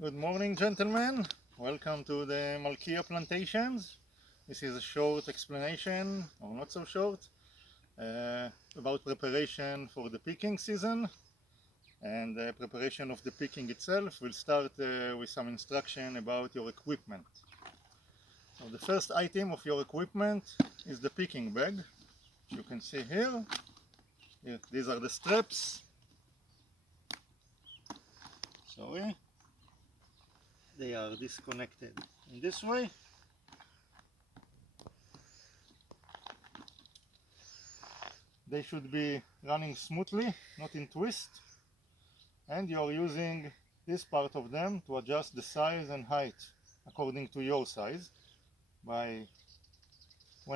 Good morning, gentlemen. Welcome to the Malkiya plantations. This is a short explanation, or not so short, about preparation for the picking season and the preparation of the picking itself. We'll start with some instruction about your equipment. So the first item of your equipment is the picking bag. You can see here. These are the straps. Sorry. They are disconnected in this way. They should be running smoothly, not in twist, and you are using this part of them to adjust the size and height according to your size. When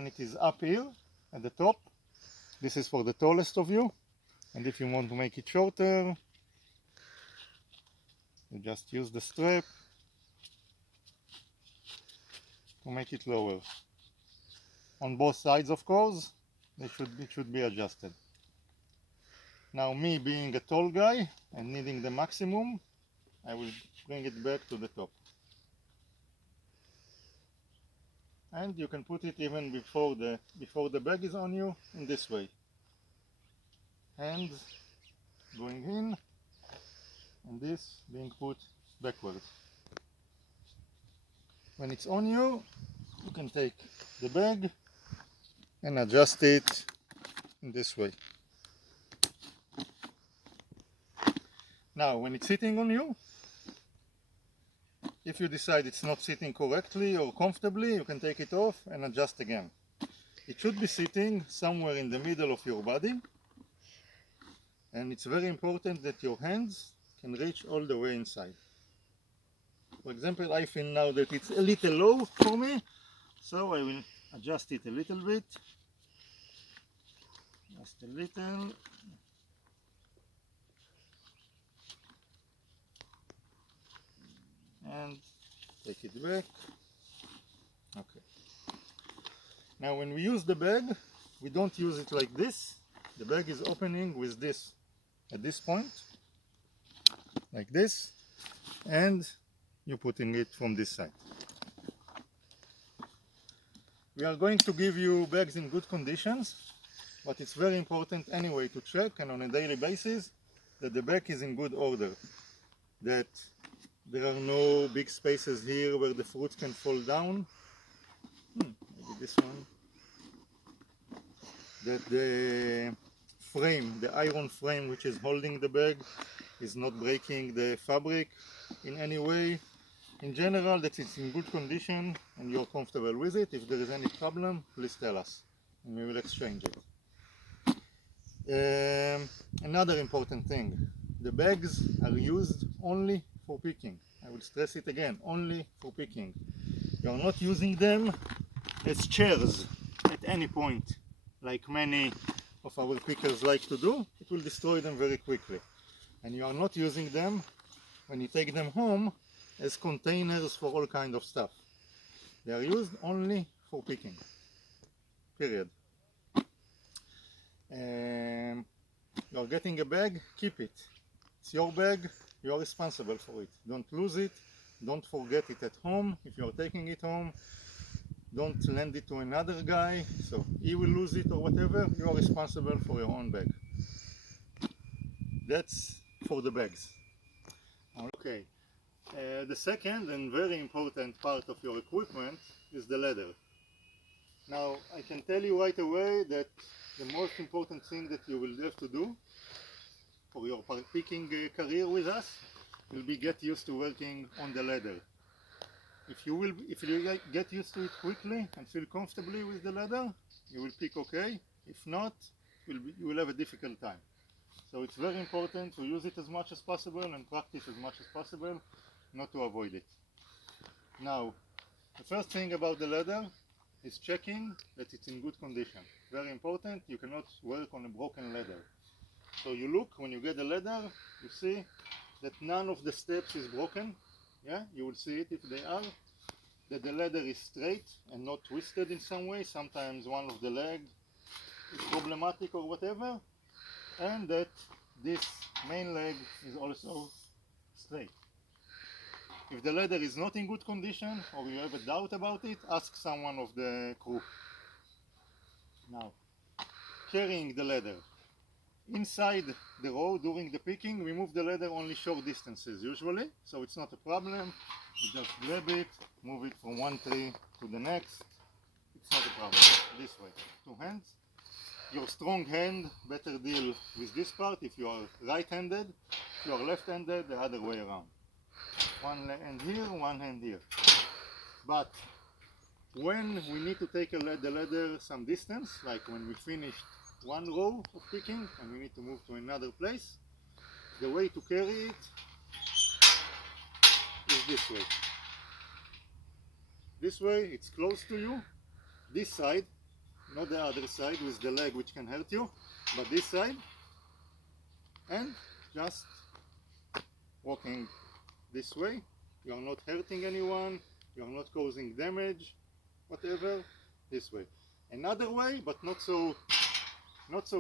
it is up here at the top, this is for the tallest of you, and if you want to make it shorter, you just use the strap to make it lower. On both sides, of course, it should be adjusted. Now, me being a tall guy and needing the maximum, I will bring it back to the top. And you can put it even before the bag is on you, in this way. Hands going in, and this being put backwards. When it's on you, you can take the bag and adjust it in this way. Now, when it's sitting on you, if you decide it's not sitting correctly or comfortably, you can take it off and adjust again. It should be sitting somewhere in the middle of your body, and it's very important that your hands can reach all the way inside. For example, I feel now that it's a little low for me, so I will adjust it a little bit, just a little. And take it back. Okay. Now when we use the bag, we don't use it like this. The bag is opening with this at this point, like this, and you're putting it from this side. We are going to give you bags in good conditions, but it's very important anyway to check and on a daily basis that the bag is in good order, that there are no big spaces here where the fruits can fall down. Maybe this one. That the frame, the iron frame which is holding the bag, is not breaking the fabric in any way. In general, that it's in good condition and you're comfortable with it. If there is any problem, please tell us and we will exchange it. Another important thing, the bags are used only for picking. I will stress it again, only for picking. You are not using them as chairs at any point, like many of our pickers like to do. It will destroy them very quickly. And you are not using them when you take them home as containers for all kind of stuff. They are used only for picking, period. You are getting a bag, keep it. It's your bag, you are responsible for it. Don't lose it, don't forget it at home. If you are taking it home, don't lend it to another guy, so he will lose it or whatever. You are responsible for your own bag. That's for the bags. Okay. The second and very important part of your equipment is the ladder. Now, I can tell you right away that the most important thing that you will have to do for your picking career with us will be get used to working on the ladder. If you get used to it quickly and feel comfortably with the ladder, you will pick okay. If not, you will have a difficult time. So it's very important to use it as much as possible and practice as much as possible, not to avoid it. Now, the first thing about the ladder is checking that it's in good condition. Very important, you cannot work on a broken ladder. So you look, when you get the ladder, you see that none of the steps is broken. Yeah, you will see it if they are. That the ladder is straight and not twisted in some way. Sometimes one of the legs is problematic or whatever. And that this main leg is also straight. If the ladder is not in good condition or you have a doubt about it, ask someone of the crew. Now, carrying the ladder. Inside the row during the picking, we move the ladder only short distances usually, so it's not a problem. You just grab it, move it from one tree to the next. It's not a problem. This way, two hands. Your strong hand better deal with this part if you are right-handed. If you are left-handed, the other way around. One hand here, one hand here. But when we need to take the ladder some distance, like when we finish one row of picking and we need to move to another place, the way to carry it is this way. This way, it's close to you. This side, not the other side with the leg which can hurt you, but this side, and just walking this way. You are not hurting anyone, you are not causing damage, whatever, this way. Another way, but not so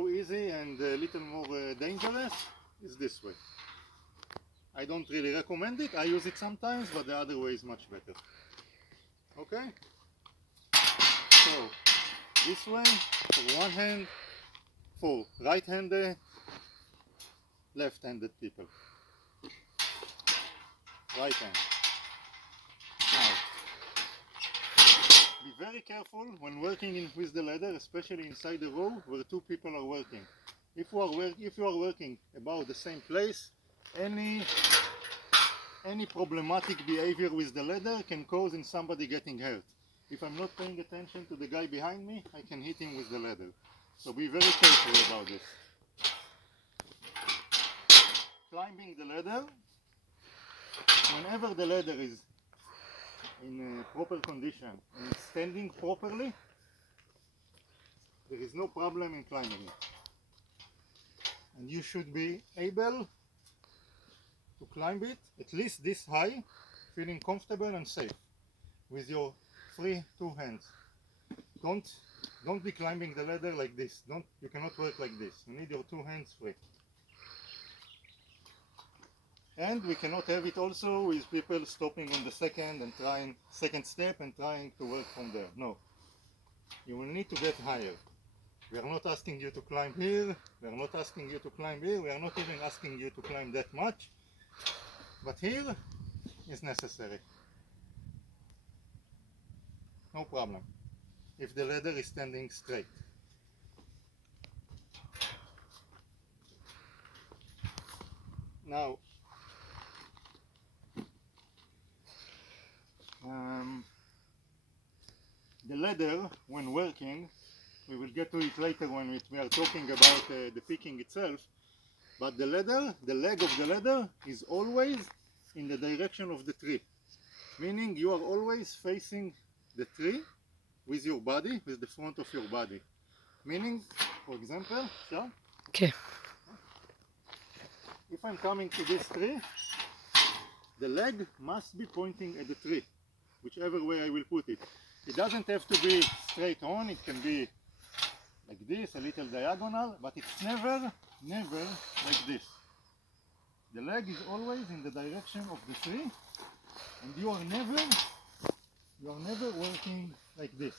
easy and a little more dangerous, is this way. I don't really recommend it, I use it sometimes, but the other way is much better. Okay? So, this way, for one hand, for right-handed, left-handed people. Right hand. Now, be very careful when working with the ladder, especially inside the row where two people are working. If you are working about the same place, any problematic behavior with the ladder can cause in somebody getting hurt. If I'm not paying attention to the guy behind me, I can hit him with the ladder. So be very careful about this. Climbing the ladder. Whenever the ladder is in a proper condition and it's standing properly, there is no problem in climbing it. And you should be able to climb it at least this high, feeling comfortable and safe with your free two hands. Don't be climbing the ladder like this. You cannot work like this. You need your two hands free. And we cannot have it also with people stopping on the second step and trying to work from there. No. You will need to get higher. We are not asking you to climb here. We are not asking you to climb here. We are not even asking you to climb that much. But here is necessary. No problem. If the ladder is standing straight. Now, the ladder, when working, we will get to it later when we are talking about the picking itself, but the leg of the ladder is always in the direction of the tree, meaning you are always facing the tree with your body, with the front of your body. Meaning, for example, Okay. If I'm coming to this tree, the leg must be pointing at the tree, whichever way I will put it. It doesn't have to be straight on, it can be like this, a little diagonal, but it's never like this. The leg is always in the direction of the tree, and you are never working like this.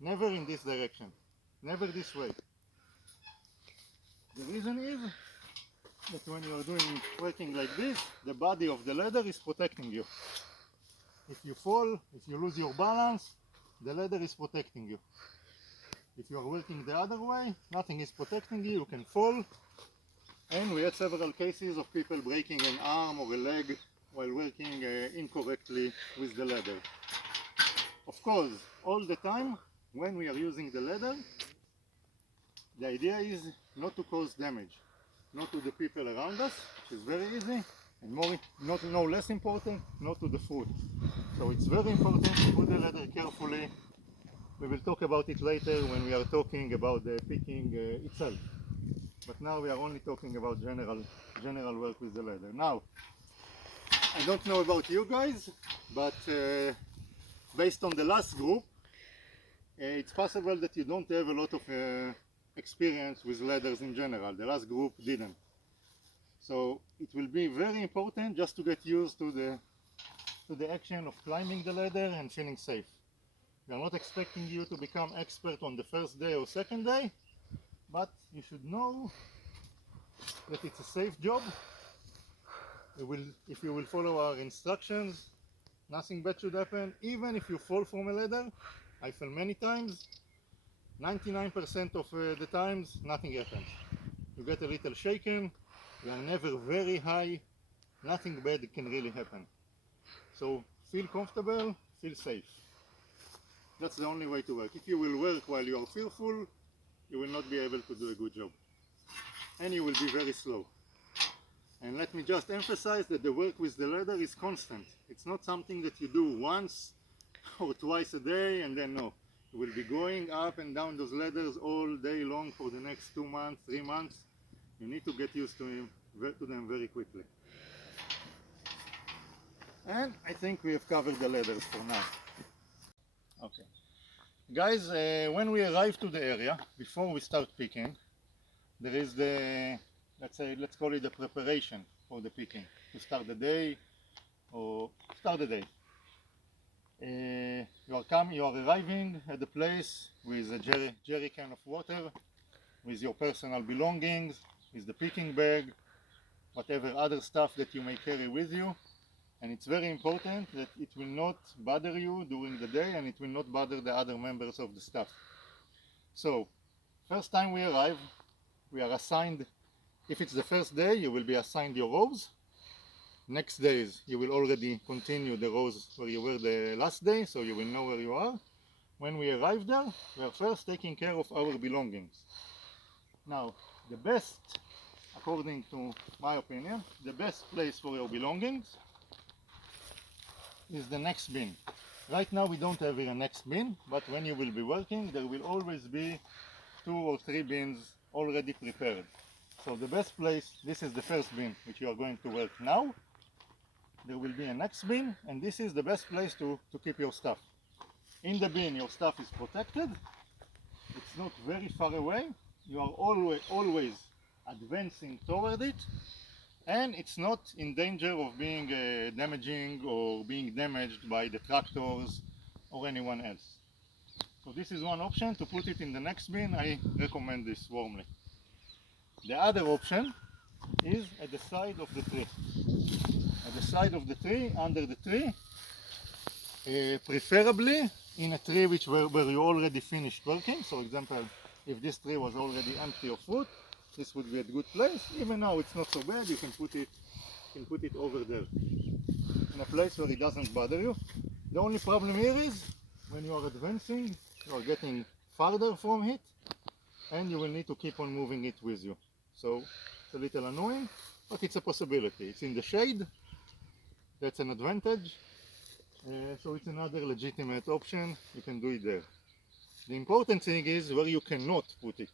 Never in this direction, never this way. The reason is that when you are working like this, the body of the ladder is protecting you. If you fall, if you lose your balance, the ladder is protecting you. If you are working the other way, nothing is protecting you, you can fall. And we had several cases of people breaking an arm or a leg while working incorrectly with the ladder. Of course, all the time, when we are using the ladder, the idea is not to cause damage, not to the people around us, which is very easy, and no less important, not to the food. So it's very important to put the ladder carefully. We will talk about it later when we are talking about the picking itself. But now we are only talking about general work with the ladder. Now, I don't know about you guys, but based on the last group, it's possible that you don't have a lot of experience with ladders in general. The last group didn't. So it will be very important just to get used to the action of climbing the ladder and feeling safe. We are not expecting you to become expert on the first day or second day, but you should know that it's a safe job. If you will follow our instructions, nothing bad should happen. Even if you fall from a ladder, I fell many times, 99% of the times nothing happens. You get a little shaken, you are never very high, nothing bad can really happen. So feel comfortable, feel safe. That's the only way to work. If you will work while you are fearful, you will not be able to do a good job. And you will be very slow. And let me just emphasize that the work with the ladder is constant. It's not something that you do once or twice a day and then no. You will be going up and down those ladders all day long for the next 2 months, 3 months. You need to get used to them very quickly. And I think we have covered the ladders for now. Okay. Guys, when we arrive to the area, before we start picking, there is let's call it the preparation for the picking, to start the day, or start the day. You are arriving at the place with a jerry can of water, with your personal belongings, with the picking bag, whatever other stuff that you may carry with you. And it's very important that it will not bother you during the day and it will not bother the other members of the staff. So, first time we arrive, we are assigned, if it's the first day, you will be assigned your rows. Next days, you will already continue the rows where you were the last day, so you will know where you are. When we arrive there, we are first taking care of our belongings. Now, the best, according to my opinion, the best place for your belongings is the next bin. Right now we don't have here a next bin, but when you will be working, there will always be 2 or 3 bins already prepared. So the best place, this is the first bin which you are going to work now. There will be a next bin, and this is the best place to keep your stuff. In the bin your stuff is protected, it's not very far away, you are always advancing toward it, and it's not in danger of being damaging or being damaged by the tractors or anyone else. So this is one option, to put it in the next bin. I recommend this warmly. The other option is at the side of the tree. At the side of the tree, under the tree, preferably in a tree where you already finished working. So, for example, if this tree was already empty of fruit, this would be a good place. Even now it's not so bad, you can put it over there, in a place where it doesn't bother you. The only problem here is when you are advancing, you are getting farther from it, and you will need to keep on moving it with you. So it's a little annoying, but it's a possibility. It's in the shade, that's an advantage. So it's another legitimate option, you can do it there. The important thing is where you cannot put it.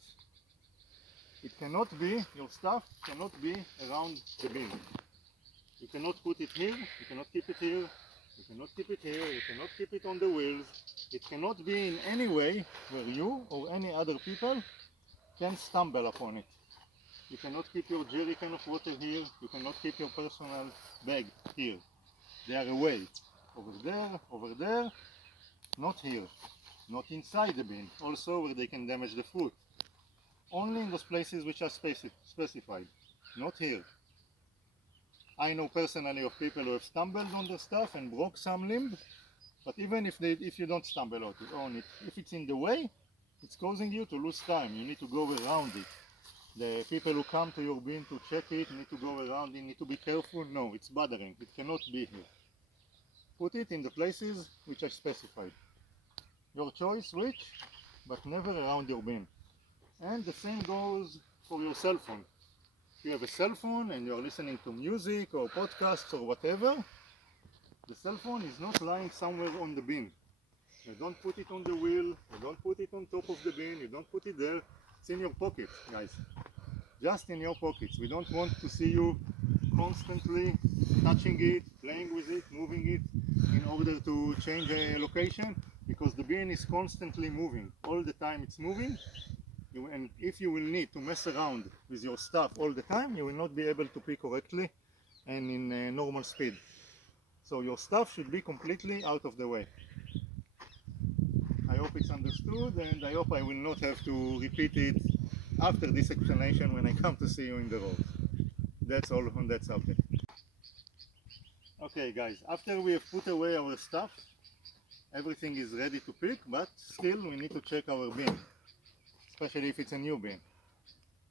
It cannot be, your stuff cannot be around the bin. You cannot put it here, you cannot keep it here, you cannot keep it here, you cannot keep it on the wheels. It cannot be in any way where you or any other people can stumble upon it. You cannot keep your jerry can of water here, you cannot keep your personal bag here. They are away. Over there, not here. Not inside the bin, also where they can damage the fruit. Only in those places which are specified, not here. I know personally of people who have stumbled on the stuff and broke some limb, but even if you don't stumble on it, if it's in the way, it's causing you to lose time. You need to go around it. The people who come to your bin to check it need to go around it, need to be careful. No, it's bothering. It cannot be here. Put it in the places which are specified. Your choice which, but never around your bin. And the same goes for your cell phone. If you have a cell phone and you are listening to music or podcasts or whatever, the cell phone is not lying somewhere on the bin. You don't put it on the wheel, you don't put it on top of the bin, you don't put it there. It's in your pocket, guys. Just in your pockets. We don't want to see you constantly touching it, playing with it, moving it in order to change a location, because the bin is constantly moving. All the time it's moving. and if you will need to mess around with your stuff all the time, you will not be able to pick correctly and in normal speed. So your stuff should be completely out of the way. I hope it's understood, and I hope I will not have to repeat it after this explanation when I come to see you in the road. That's all on that subject. Okay guys, after we have put away our stuff, everything is ready to pick, but still we need to check our bin, especially if it's a new bin.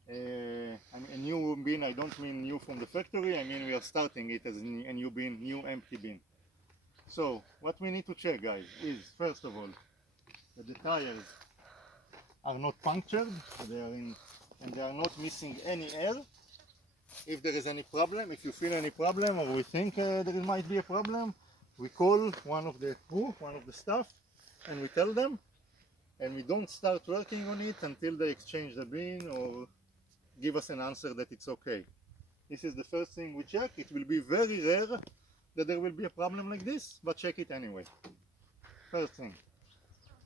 A new bin, I don't mean new from the factory, I mean we are starting it as a new bin, new empty bin. So what we need to check, guys, is first of all that the tires are not punctured, and they are not missing any air. If there is any problem, if you feel any problem, or we think there might be a problem, we call one of the crew, one of the staff, and we tell them, and we don't start working on it until they exchange the bin or give us an answer that it's okay. This is the first thing we check. It will be very rare that there will be a problem like this, but check it anyway. First thing.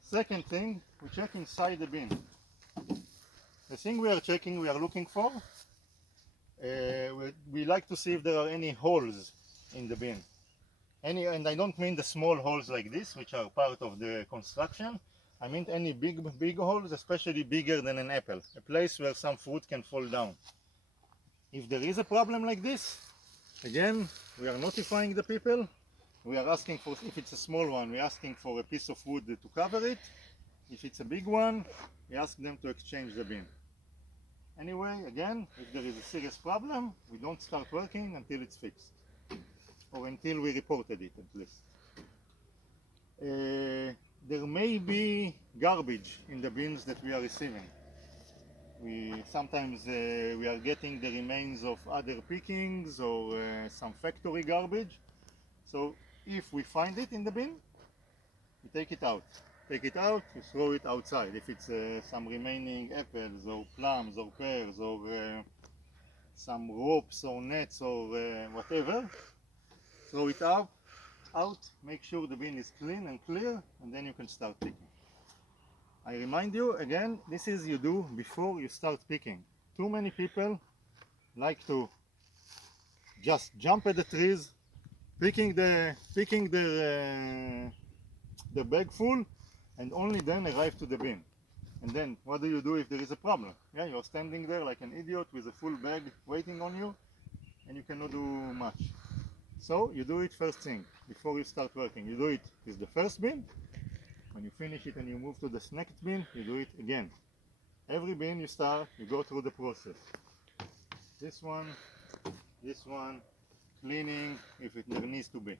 Second thing, we check inside the bin. The thing we are checking, we are looking for, we like to see if there are any holes in the bin. And I don't mean the small holes like this, which are part of the construction. I mean any big holes, especially bigger than an apple, a place where some fruit can fall down. If there is a problem like this, again, we are notifying the people. We are asking for, if it's a small one, we're asking for a piece of wood to cover it. If it's a big one, we ask them to exchange the bin. Anyway, again, if there is a serious problem, we don't start working until it's fixed, or until we reported it at least. There may be garbage in the bins that we are receiving. Sometimes we are getting the remains of other pickings or some factory garbage. So if we find it in the bin, we take it out. Take it out, you throw it outside. If it's some remaining apples or plums or pears or some ropes or nets or whatever, throw it out, make sure the bin is clean and clear, and then you can start picking. I remind you again, this is you do before you start picking. Too many people like to just jump at the trees, picking the bag full, and only then arrive to the bin. And then what do you do if there is a problem? Yeah, you're standing there like an idiot with a full bag waiting on you, and you cannot do much. So you do it first thing before you start working. You do it with the first bin. When you finish it and you move to the next bin, you do it again. Every bin you start, you go through the process. This one, cleaning if there needs to be.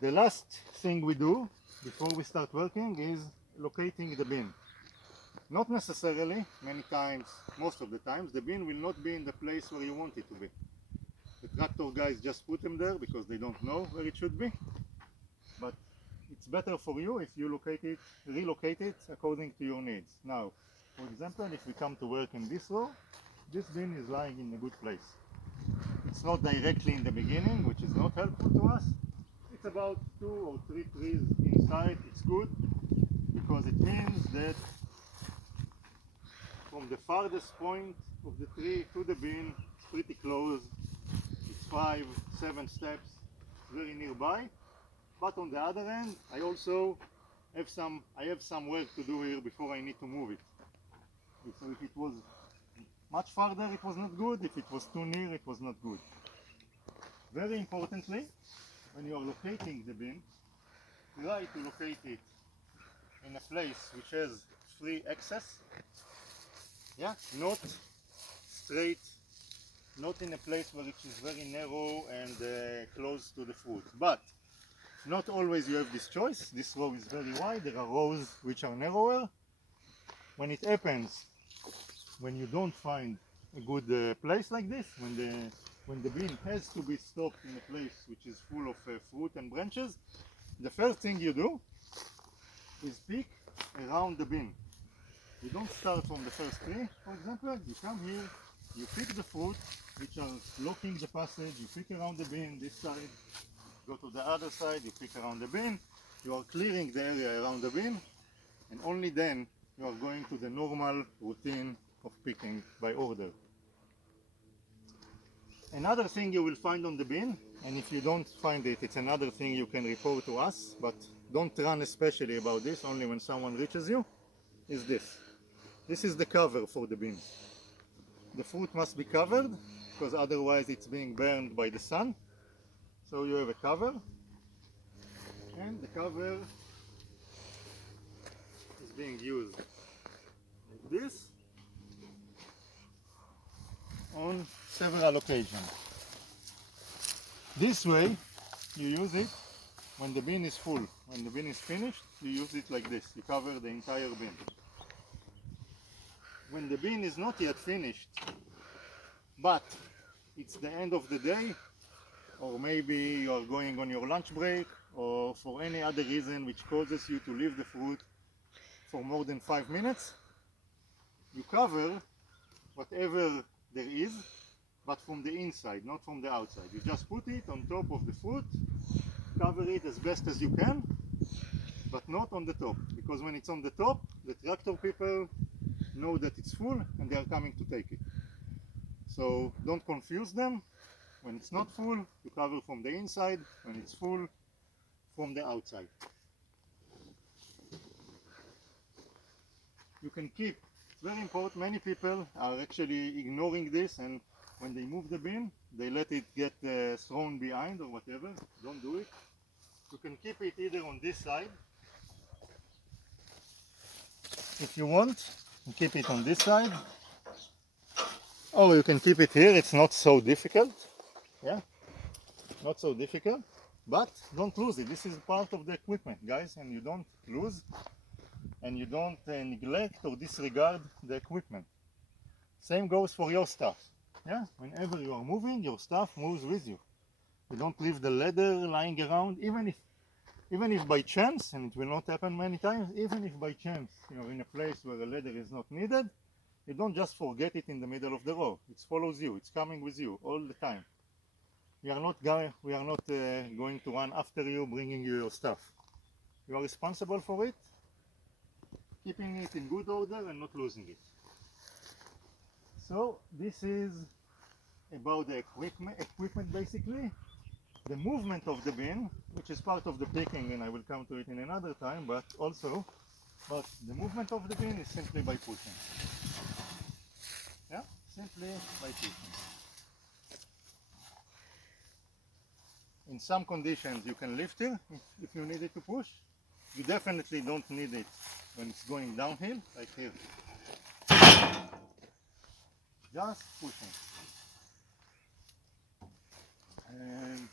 The last thing we do before we start working is locating the bin. Not necessarily, many times, most of the times, the bin will not be in the place where you want it to be. The tractor guys just put them there because they don't know where it should be. But it's better for you if you relocate it according to your needs. Now, for example, if we come to work in this row, this bin is lying in a good place. It's not directly in the beginning, which is not helpful to us. It's about 2 or 3 trees inside. It's good because it means that from the farthest point of the tree to the bin, it's pretty close. It's 5, 7 steps, very nearby. But on the other hand, I also have some work to do here before I need to move it. So if it was much farther, it was not good. If it was too near, it was not good. Very importantly, when you are locating the bin, try to locate it in a place which has free access. Yeah, not straight, not in a place where it is very narrow and close to the fruit. But not always you have this choice. This row is very wide. There are rows which are narrower. When it happens, when you don't find a good place like this, when the bin has to be stopped in a place which is full of fruit and branches, the first thing you do is pick around the bin. You don't start from the first tree, for example. You come here, you pick the fruit which are blocking the passage, you pick around the bin this side, go to the other side, you pick around the bin, you are clearing the area around the bin, and only then you are going to the normal routine of picking by order. Another thing you will find on the bin, and if you don't find it, it's another thing you can report to us, but don't run especially about this, only when someone reaches you, is this. This is the cover for the bin. The fruit must be covered, because otherwise it's being burned by the sun. So you have a cover, and the cover is being used like this on several occasions. This way you use it when the bin is full. When the bin is finished, you use it like this. You cover the entire bin. When the bin is not yet finished, but it's the end of the day, or maybe you are going on your lunch break, or for any other reason which causes you to leave the fruit for more than 5 minutes, you cover whatever there is, but from the inside, not from the outside. You just put it on top of the fruit, cover it as best as you can, but not on the top, because when it's on the top, the tractor people know that it's full and they are coming to take it. So don't confuse them. When it's not full, you cover from the inside. When it's full, from the outside. You can keep, it's very important, many people are actually ignoring this, and when they move the bin, they let it get thrown behind or whatever. Don't do it. You can keep it either on this side, if you want, you keep it on this side, or you can keep it here. It's not so difficult. Yeah, not so difficult, but don't lose it. This is part of the equipment, guys, and you don't lose, and you don't neglect or disregard the equipment. Same goes for your stuff. Yeah, whenever you are moving, your stuff moves with you. You don't leave the leather lying around, even if by chance, and it will not happen many times, even if by chance you are in a place where a leather is not needed, you don't just forget it in the middle of the road. It follows you. It's coming with you all the time. We are not going to run after you, bringing you your stuff. You are responsible for it, keeping it in good order and not losing it. So this is about the equipment basically. The movement of the bin, which is part of the picking, and I will come to it in another time, but the movement of the bin is simply by pushing. Yeah, simply by pushing. In some conditions you can lift it if you need it to push. You definitely don't need it when it's going downhill, like here. Just pushing. And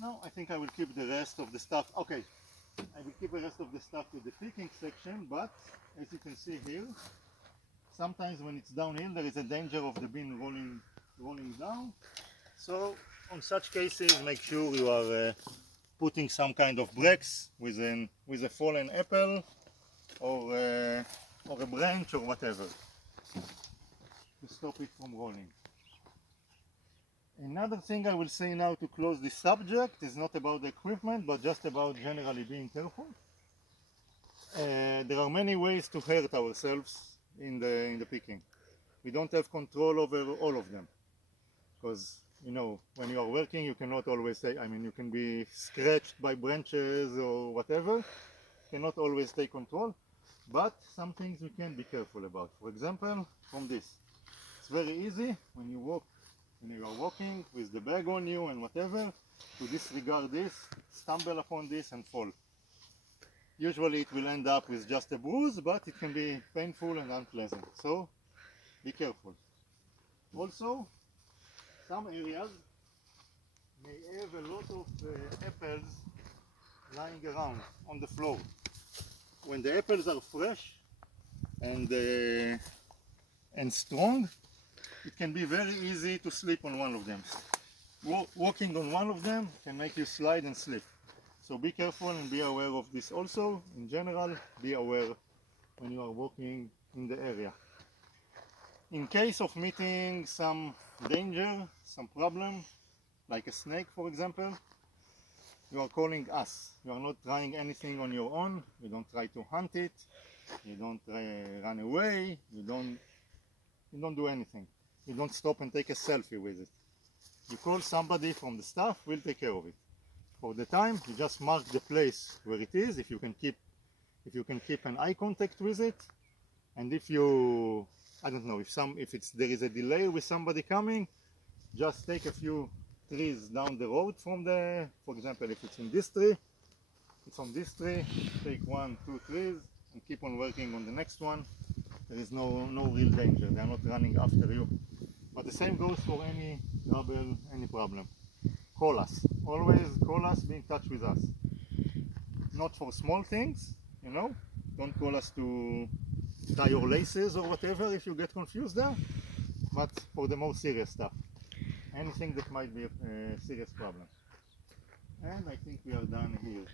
now I think I will keep the rest of the stuff. Okay, I will keep the rest of the stuff to the picking section, but as you can see here, sometimes when it's downhill there is a danger of the bin rolling down. So on such cases, make sure you are putting some kind of brakes with a fallen apple or a branch or whatever to stop it from rolling. Another thing I will say now to close this subject is not about the equipment, but just about generally being careful. There are many ways to hurt ourselves in the picking. We don't have control over all of them, because you know, when you are working, you cannot always say, you can be scratched by branches or whatever. You cannot always take control, but some things we can be careful about. For example, from this, it's very easy when you are walking with the bag on you and whatever, to disregard this, stumble upon this and fall. Usually it will end up with just a bruise, but it can be painful and unpleasant, so be careful. Also, some areas may have a lot of apples lying around on the floor. When the apples are fresh and strong, it can be very easy to slip on one of them. Walking on one of them can make you slide and slip. So be careful and be aware of this also. In general, be aware when you are walking in the area. In case of meeting some danger, some problem, like a snake for example, you are calling us. You are not trying anything on your own. You don't try to hunt it. you don't run away, you don't do anything. You don't stop and take a selfie with it. You call somebody from the staff, we'll take care of it. For the time, you just mark the place where it is, if you can keep an eye contact with it, and if you, I don't know, if there is a delay with somebody coming, just take a few trees down the road from the, for example, if it's in this tree, it's on this tree, take 1, 2 trees and keep on working on the next one. There is no real danger, they are not running after you. But the same goes for any trouble, any problem. Call us, always call us, be in touch with us. Not for small things, you know, don't call us to tie your laces or whatever if you get confused there, but for the more serious stuff. Anything that might be a serious problem. And I think we are done here.